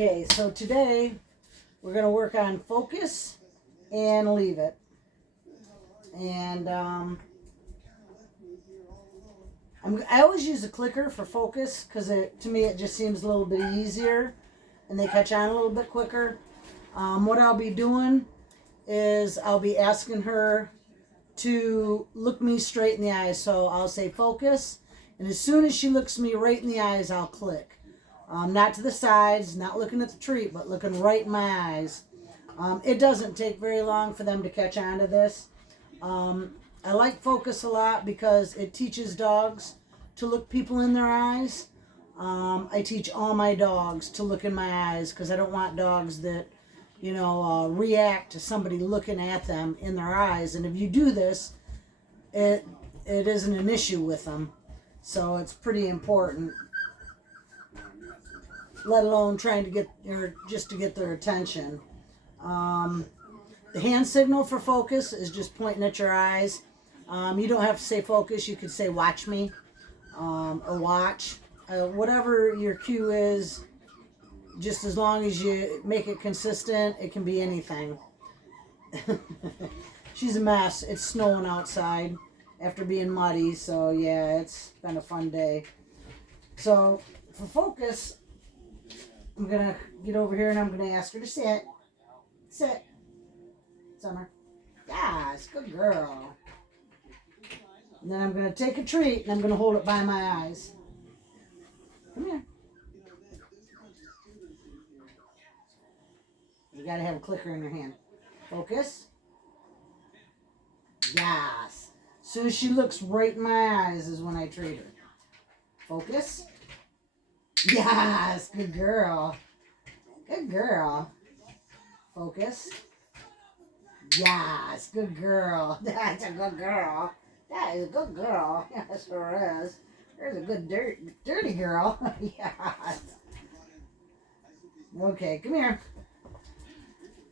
Okay, so today we're going to work on focus and leave it. And I always use a clicker for focus because to me it just seems a little bit easier and they catch on a little bit quicker. What I'll be doing is I'll be asking her to look me straight in the eyes. So I'll say focus, and as soon as she looks me right in the eyes, I'll click. Not to the sides, not looking at the treat, but looking right in my eyes. It doesn't take very long for them to catch on to this. I like focus a lot because it teaches dogs to look people in their eyes. I teach all my dogs to look in my eyes because I don't want dogs that, react to somebody looking at them in their eyes. And if you do this, it isn't an issue with them. So it's pretty important. Let alone trying to get just to get their attention. The hand signal for focus is just pointing at your eyes. You don't have to say focus. You could say watch me or watch. Whatever your cue is, just as long as you make it consistent, it can be anything. She's a mess. It's snowing outside after being muddy. So yeah, it's been a fun day. So for focus, I'm going to get over here and I'm going to ask her to sit. Sit. Summer. Yes, good girl. And then I'm going to take a treat and I'm going to hold it by my eyes. Come here. You got to have a clicker in your hand. Focus. Yes. As soon as she looks right in my eyes is when I treat her. Focus. Yes, good girl. Good girl. Focus. Yes, good girl. That's a good girl. That is a good girl. Yes, sure is. There's a good dirty girl. Yes. Okay, come here.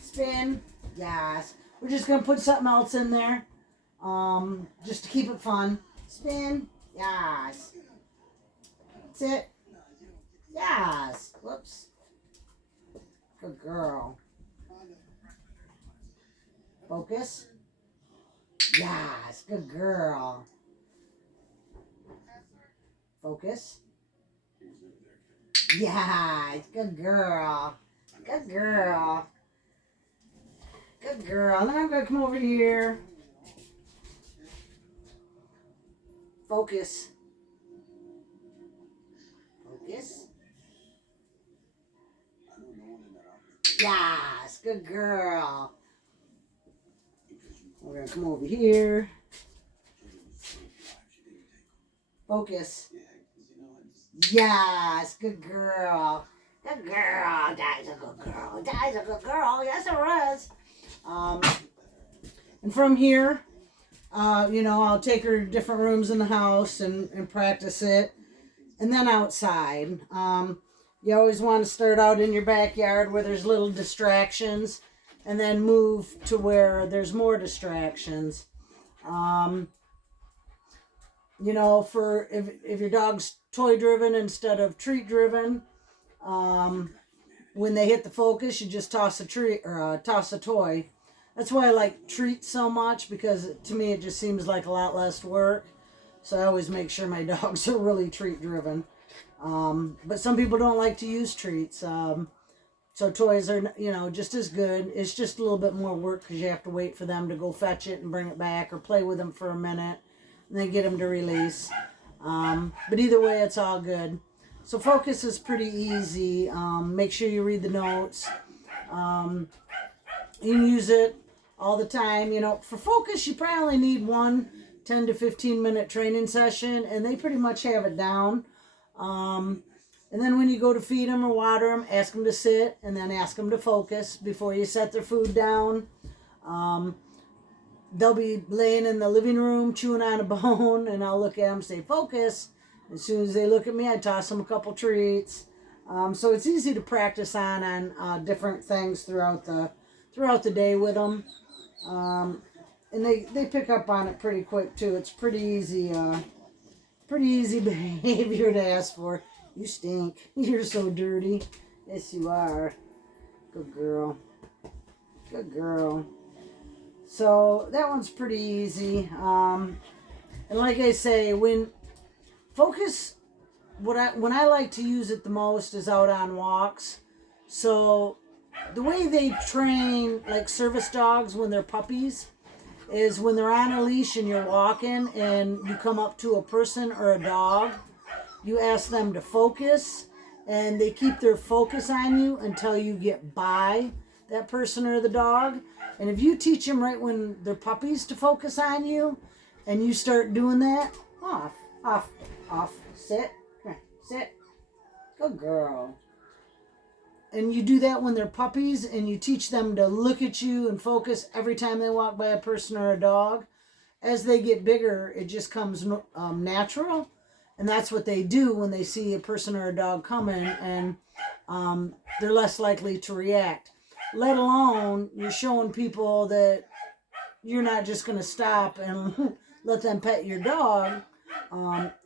Spin. Yes. We're just going to put something else in there. Just to keep it fun. Spin. Yes. Sit. Yes. Whoops. Good girl. Focus. Yes. Good girl. Focus. Yes. Good girl. Good girl. Good girl. Then I'm going to come over here. Focus. Focus. Yes, good girl. We're going to come over here. Focus. Yes, good girl. Good girl. That's a good girl. That's a good girl. Yes, it is. And from here, I'll take her to different rooms in the house and practice it. And then outside. You always want to start out in your backyard where there's little distractions and then move to where there's more distractions. For if your dog's toy driven instead of treat driven, when they hit the focus, you just toss a treat or toss a toy. That's why I like treats so much, because to me it just seems like a lot less work. So I always make sure my dogs are really treat driven. But some people don't like to use treats. So toys are, just as good. It's just a little bit more work because you have to wait for them to go fetch it and bring it back or play with them for a minute and then get them to release. But either way, it's all good. So focus is pretty easy. Make sure you read the notes. You can use it all the time. For focus, you probably need one 10 to 15 minute training session, and they pretty much have it down. And then when you go to feed them or water them, ask them to sit and then ask them to focus before you set their food down. They'll be laying in the living room chewing on a bone, and I'll look at them, say focus. As soon as they look at me, I toss them a couple treats. So it's easy to practice on different things throughout the day with them. And they pick up on it pretty quick too. It's pretty easy behavior to ask for. You stink. You're so dirty. Yes, you are. Good girl. Good girl. So that one's pretty easy. And like I say, when focus, when I like to use it the most is out on walks. So the way they train like service dogs when they're puppies is when they're on a leash and you're walking and you come up to a person or a dog, you ask them to focus and they keep their focus on you until you get by that person or the dog. And if you teach them right when they're puppies to focus on you and you start doing that, off, off, off, sit, come here, sit, good girl. And you do that when they're puppies and you teach them to look at you and focus every time they walk by a person or a dog. As they get bigger, it just comes natural. And that's what they do when they see a person or a dog coming, and they're less likely to react. Let alone you're showing people that you're not just going to stop and let them pet your dog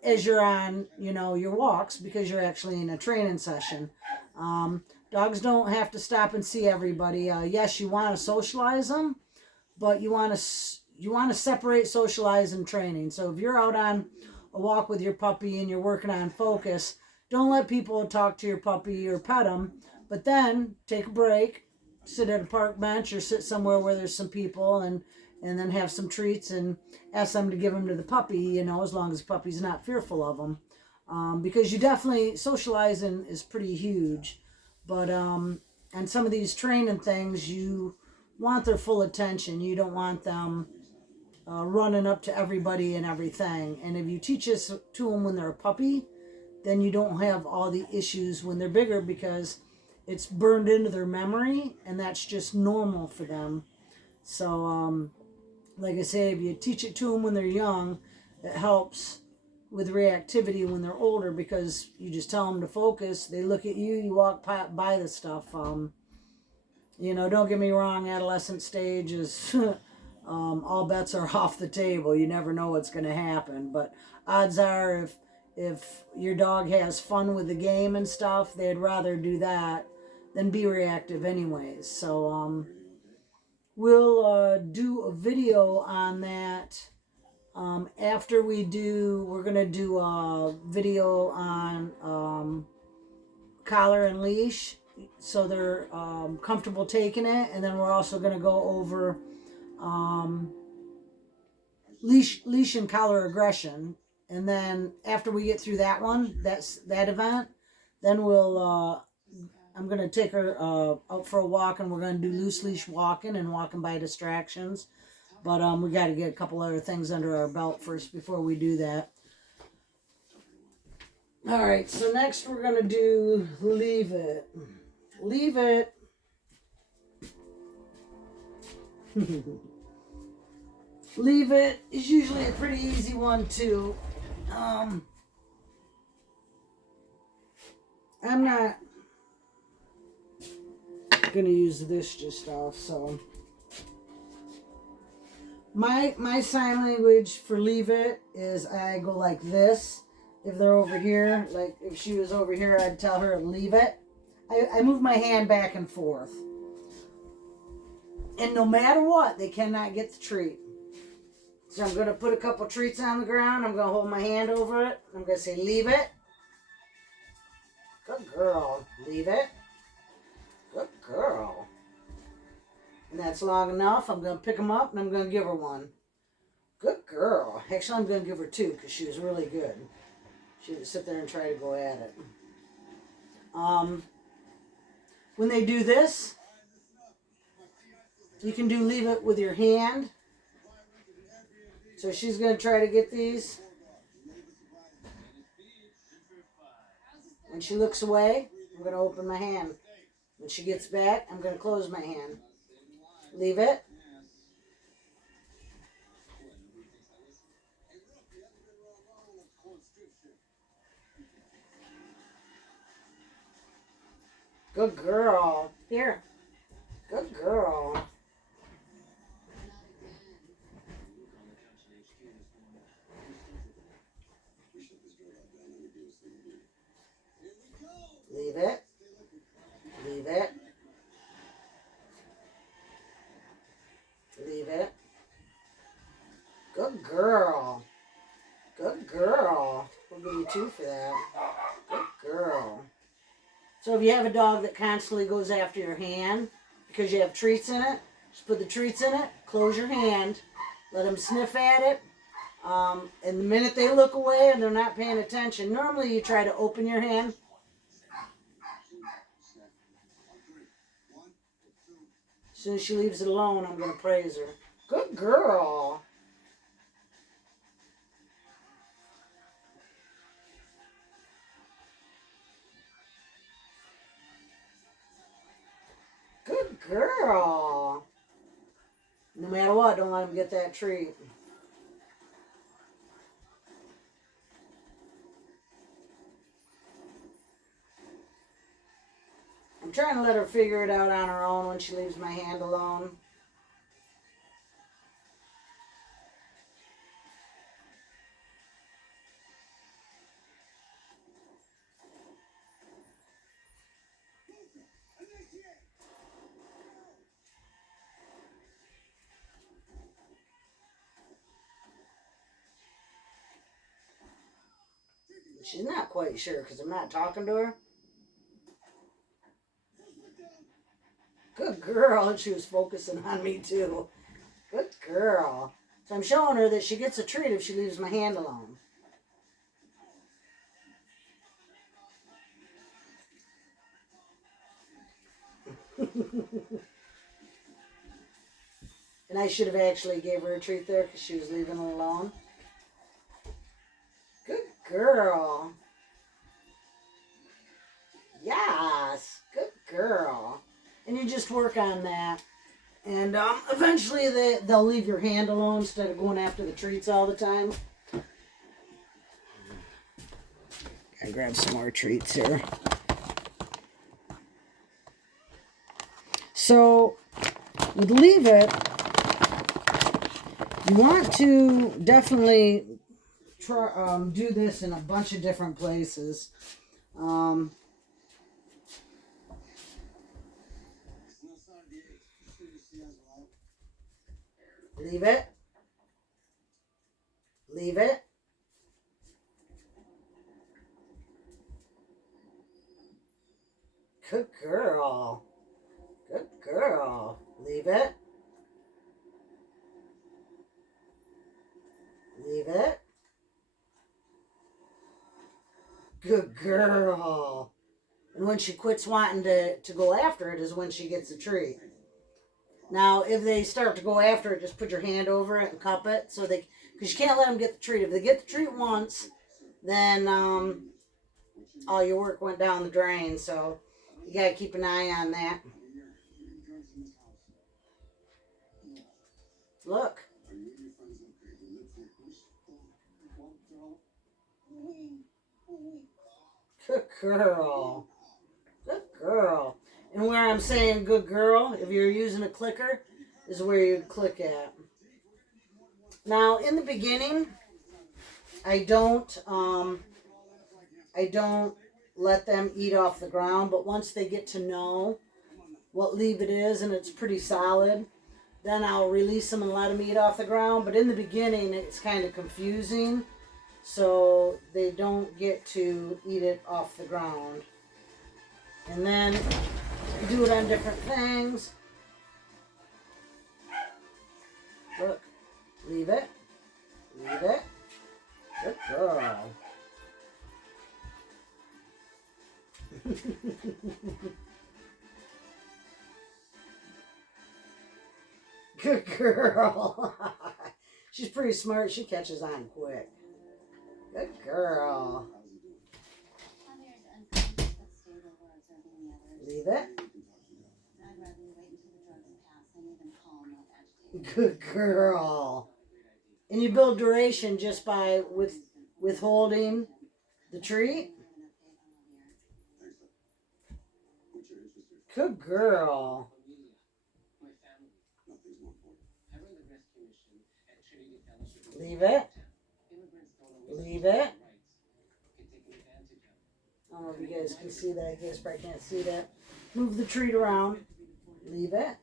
as you're on, your walks, because you're actually in a training session. Dogs don't have to stop and see everybody. Yes, you want to socialize them, but you want to separate socialize and training. So if you're out on a walk with your puppy and you're working on focus, don't let people talk to your puppy or pet them, but then take a break, sit at a park bench or sit somewhere where there's some people, and then have some treats and ask them to give them to the puppy, as long as the puppy's not fearful of them. Because you definitely, socializing is pretty huge. But and some of these training things, you want their full attention. You don't want them running up to everybody and everything. And if you teach this to them when they're a puppy, then you don't have all the issues when they're bigger, because it's burned into their memory and that's just normal for them. So like I say, if you teach it to them when they're young, it helps with reactivity when they're older, because you just tell them to focus. They look at you, you walk by the stuff. Don't get me wrong, adolescent stage is all bets are off the table. You never know what's going to happen. But odds are, if your dog has fun with the game and stuff, they'd rather do that than be reactive anyways. So we'll do a video on that. After we're going to do a video on collar and leash, so they're comfortable taking it. And then we're also going to go over leash and collar aggression. And then after we get through that one, that event, then I'm going to take her out for a walk, and we're going to do loose leash walking and walking by distractions. But we got to get a couple other things under our belt first before we do that. All right, so next we're going to do leave it. Leave it. Leave it is usually a pretty easy one too. I'm not going to use this just off, so... My sign language for leave it is I go like this. If they're over here, like if she was over here, I'd tell her leave it. I move my hand back and forth. And no matter what, they cannot get the treat. So I'm going to put a couple treats on the ground. I'm going to hold my hand over it. I'm going to say leave it. Good girl. Leave it. Good girl. And that's long enough. I'm going to pick them up and I'm going to give her one. Good girl. Actually, I'm going to give her two because she was really good. She would sit there and try to go at it. When they do this, you can do leave it with your hand. So she's going to try to get these. When she looks away, I'm going to open my hand. When she gets back, I'm going to close my hand. Leave it. Good girl. Here. Good girl. Leave it. Good girl. We'll give you 2 for that. Good girl. So if you have a dog that constantly goes after your hand because you have treats in it, just put the treats in it, close your hand, let them sniff at it. And the minute they look away and they're not paying attention, normally you try to open your hand. As soon as she leaves it alone, I'm going to praise her. Good girl. Good girl. No matter what, don't let them get that treat. I'm trying to let her figure it out on her own when she leaves my hand alone. She's not quite sure because I'm not talking to her. Good girl. And she was focusing on me too. Good girl. So I'm showing her that she gets a treat if she leaves my hand alone. And I should have actually gave her a treat there because she was leaving it alone. Good girl. Yes. Good girl. And you just work on that. And eventually they'll leave your hand alone instead of going after the treats all the time. Gotta grab some more treats here. So, with Leave It, you want to definitely try, do this in a bunch of different places. Leave it. Leave it. Good girl. Good girl. Leave it. Leave it. Good girl. And when she quits wanting to go after it is when she gets a treat. Now, if they start to go after it, just put your hand over it and cup it. So they, because you can't let them get the treat. If they get the treat once, then all your work went down the drain. So you got to keep an eye on that. Look. Good girl. Good girl. And where I'm saying good girl, if you're using a clicker, is where you'd click at. Now, in the beginning, I don't let them eat off the ground, but once they get to know what Leave It is and it's pretty solid, then I'll release them and let them eat off the ground. But in the beginning, it's kind of confusing, so they don't get to eat it off the ground. And then do it on different things. Look, leave it. Leave it. Good girl. Good girl. She's pretty smart. She catches on quick. Good girl. Leave it. Good girl. And you build duration just by withholding the treat. Good girl. Leave it. Leave it. I don't know if you guys can see that. I guess probably can't see that. Move the treat around. Leave it.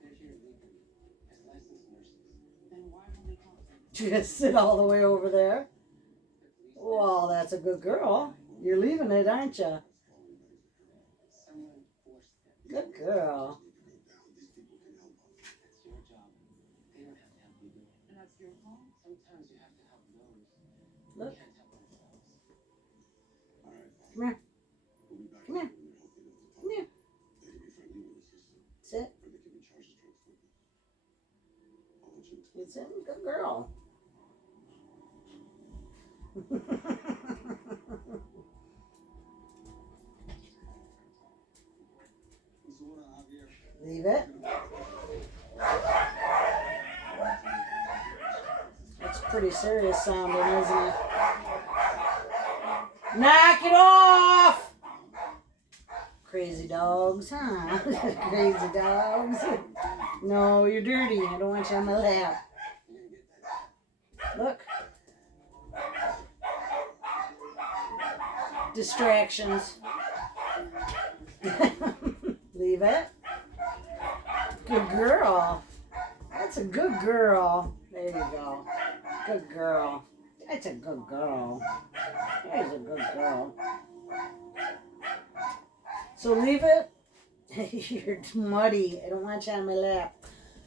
Just sit all the way over there. that's a good girl. You're leaving it, aren't you? Good girl. Look. Come here. Come here. Come here. Sit. It's a good girl. Leave it. That's pretty serious sounding, isn't it? Knock it off! Crazy dogs, huh? Crazy dogs. No, you're dirty. I don't want you on my lap. Look. Distractions. Leave it. Good girl. That's a good girl. There you go. Good girl. That's a good girl. There's a good girl. So leave it. You're muddy. I don't want you on my lap.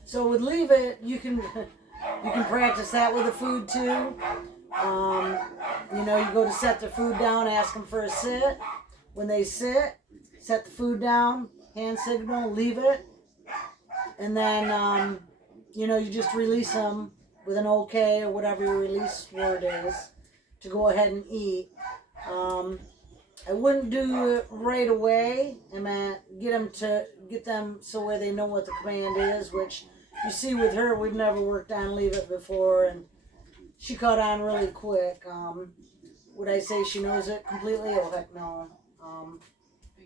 So with leave it, you can practice that with the food too. You know, you go to set the food down, ask them for a sit. When they sit, set the food down, hand signal, leave it. And then, you know, you just release them with an okay or whatever your release word is to go ahead and eat. I wouldn't do it right away. I mean, get them so where they know what the command is, which you see with her, we've never worked on leave it before, and she caught on really quick. Would I say she knows it completely? Oh, heck no.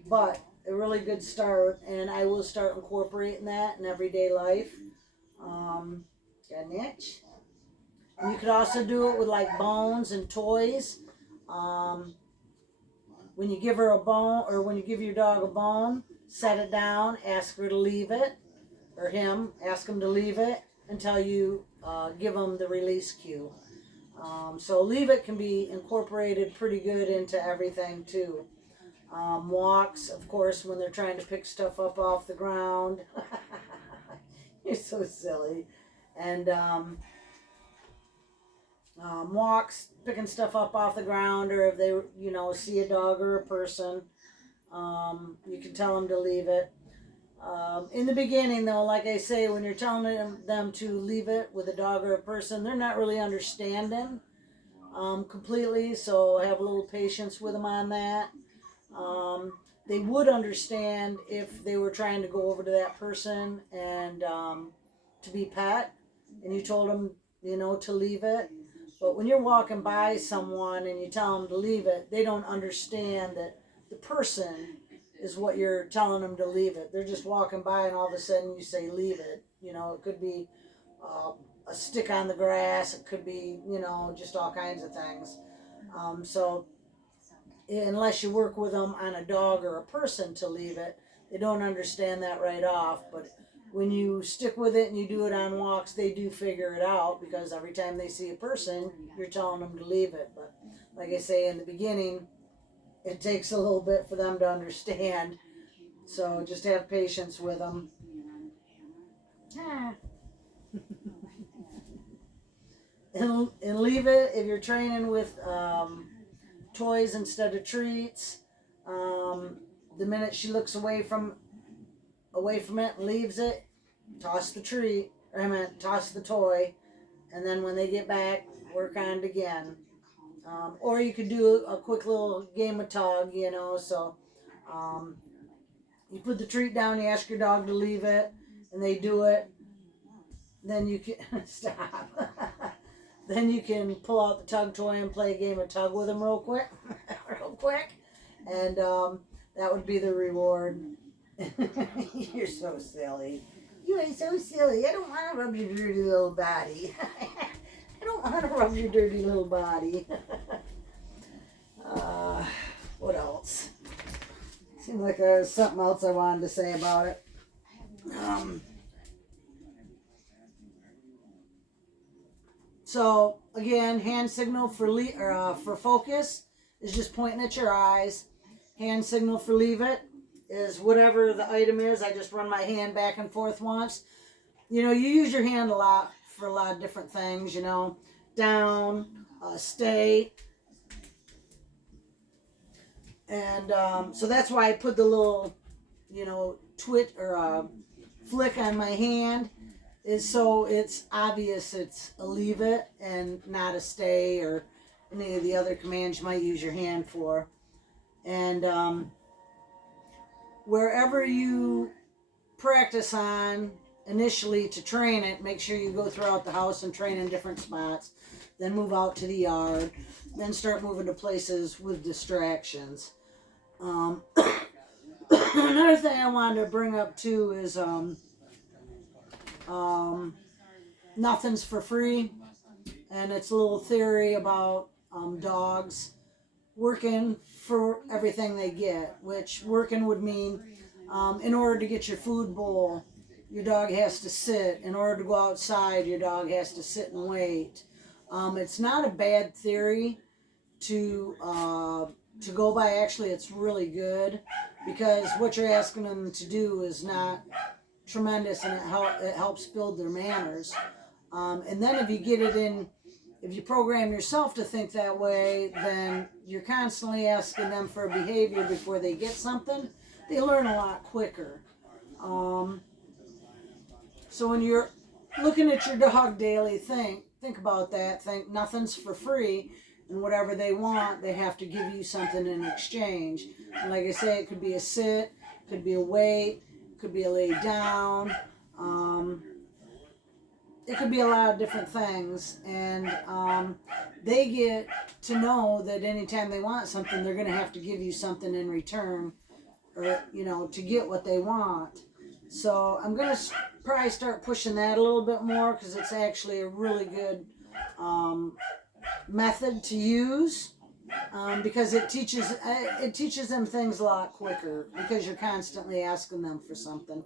But a really good start, and I will start incorporating that in everyday life. Got an itch. And you could also do it with like bones and toys. When you give her a bone, or when you give your dog a bone, set it down, ask her to leave it, or him, ask him to leave it until you give him the release cue. So leave it can be incorporated pretty good into everything too. Walks, of course, when they're trying to pick stuff up off the ground. You're so silly. And walks, picking stuff up off the ground, or if they, you know, see a dog or a person, you can tell them to leave it. In the beginning, though, like I say, when you're telling them to leave it with a dog or a person, they're not really understanding completely, so have a little patience with them on that. They would understand if they were trying to go over to that person and to be pet, and you told them, you know, to leave it. But when you're walking by someone and you tell them to leave it, they don't understand that the person is what you're telling them to leave it. They're just walking by and all of a sudden you say leave it. You know, it could be a stick on the grass. It could be, you know, just all kinds of things. So unless you work with them on a dog or a person to leave it, they don't understand that right off. But when you stick with it and you do it on walks, they do figure it out, because every time they see a person, you're telling them to leave it. But like I say, in the beginning, it takes a little bit for them to understand. So just have patience with them. And leave it if you're training with toys instead of treats. The minute she looks away from it and leaves it, toss the treat, or I meant toss the toy, and then when they get back, work on it again. Or you could do a quick little game of tug, you know, so you put the treat down, you ask your dog to leave it, and they do it, then you can, stop, then you can pull out the tug toy and play a game of tug with them real quick, and that would be the reward. You're so silly. You are so silly. I don't want to rub your dirty little body. I don't want to rub your dirty little body. What else? Seemed like there was something else I wanted to say about it. So again, hand signal for focus is just pointing at your eyes. Hand signal for leave it is whatever the item is. I just run my hand back and forth once. You know, you use your hand a lot for a lot of different things, you know. Down, stay. And so that's why I put the little, you know, twit or flick on my hand, is so it's obvious it's a leave it and not a stay or any of the other commands you might use your hand for. And wherever you practice on initially to train it, make sure you go throughout the house and train in different spots, then move out to the yard, then start moving to places with distractions. Another thing I wanted to bring up too is nothing's for free, and it's a little theory about dogs working for everything they get, which working would mean in order to get your food bowl, your dog has to sit. In order to go outside, your dog has to sit and wait. It's not a bad theory to go by. Actually, it's really good, because what you're asking them to do is not tremendous, and it helps build their manners. And then if you get it in, if you program yourself to think that way, then you're constantly asking them for a behavior before they get something. They learn a lot quicker. So when you're looking at your dog daily, think about that. Think nothing's for free, and whatever they want, they have to give you something in exchange. And like I say, it could be a sit, it could be a wait, it could be a lay down. It could be a lot of different things, and they get to know that anytime they want something, they're going to have to give you something in return, or, you know, to get what they want. So I'm going to probably start pushing that a little bit more, because it's actually a really good method to use, because it teaches them things a lot quicker, because you're constantly asking them for something.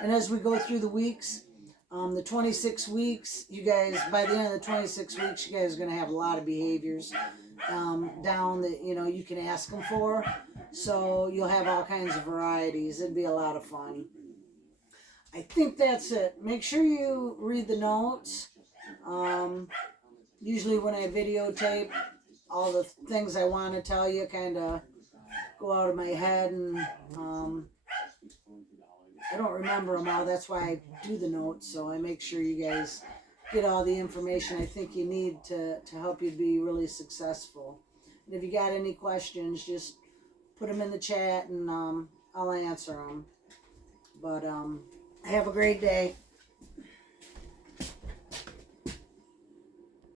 And as we go through the weeks, the 26 weeks, you guys, by the end of the 26 weeks, you guys are going to have a lot of behaviors down that, you know, you can ask them for. So you'll have all kinds of varieties. It'd be a lot of fun. I think that's it. Make sure you read the notes. Usually when I videotape, all the things I want to tell you kind of go out of my head, and I don't remember them all. That's why I do the notes, so I make sure you guys get all the information I think you need to help you be really successful. And if you got any questions, just put them in the chat, and I'll answer them. But have a great day.